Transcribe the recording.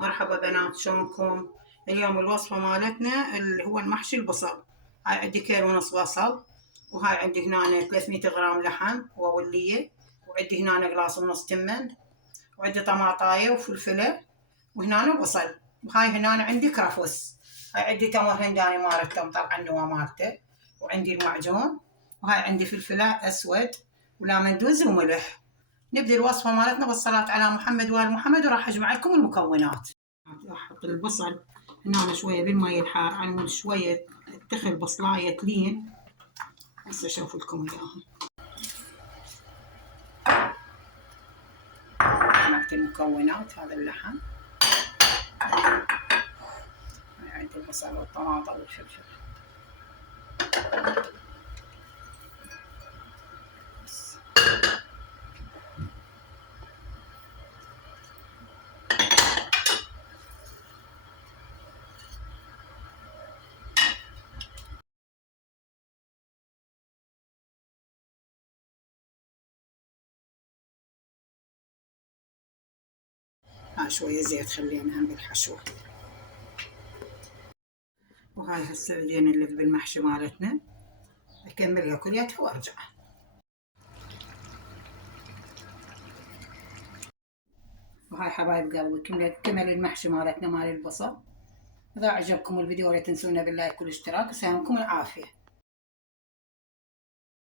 مرحبا بنات، شلونكم؟ اليوم الوصفة مالتنا اللي هو المحشي البصل. هاي عندي كيلو ونص بصل، وهاي عندي هنا 300 غرام لحم وولية، وعندي هنا قلاص ونص تمن، وعندي طماطاية وفلفلة، وهنا بصل، وهاي هنا عندي كرفس. هاي عندي تمر هنداني مالته مطلع النوى مالته، وعندي المعجون، وهاي عندي فلفل أسود ولامندوز وملح. نبدأ الوصفة مالتنا بالصلاة على محمد وآل محمد، وراح أجمع لكم المكونات. راح أحط البصل هنا شوية بالماء الحار على شوية تخل بصلاية لين. هسه أشوف لكم إياها. جمعت المكونات، هذا اللحم، عندي البصل والطماطم والفلفل. شوية زيت خلينا هم بالحشو. وهاي هسه بدينا نلف بالمحشي مالتنا، أكملها كلياتها وأرجع. وهاي حبايب قلبي كمل المحشي مالتنا مال البصل. إذا عجبكم الفيديو لا تنسونا باللايك والاشتراك، وسلامكم العافية.